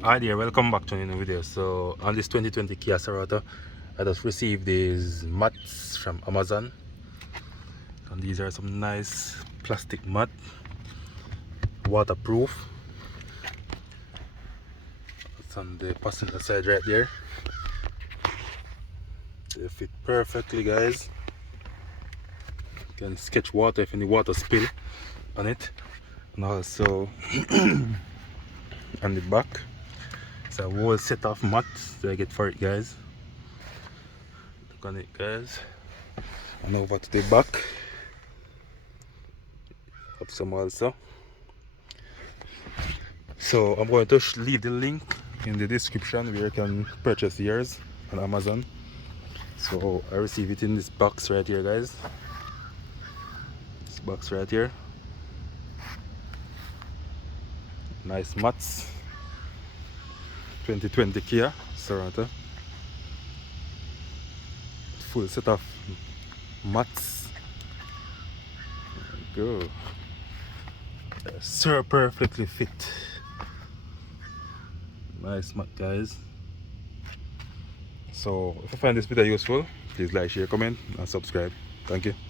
Hi there, welcome back to a new video. So on this 2020 Kia Sorento, I just received these mats from Amazon, and these are some nice plastic mat, waterproof. It's on the passenger side right there. They fit perfectly, guys. You can sketch water if any water spill on it, and also on the back it's a whole set of mats that I get for it, guys. Look on it, guys. And over to the back, have some also. So I'm going to leave the link in the description where you can purchase yours on Amazon. So I receive it in this box right here, guys. This box right here. Nice mats. 2020 Kia Sorento. Full set of mats. There we go. So perfectly fit. Nice mat, guys. So if you find this video useful, please like, share, comment and subscribe. Thank you.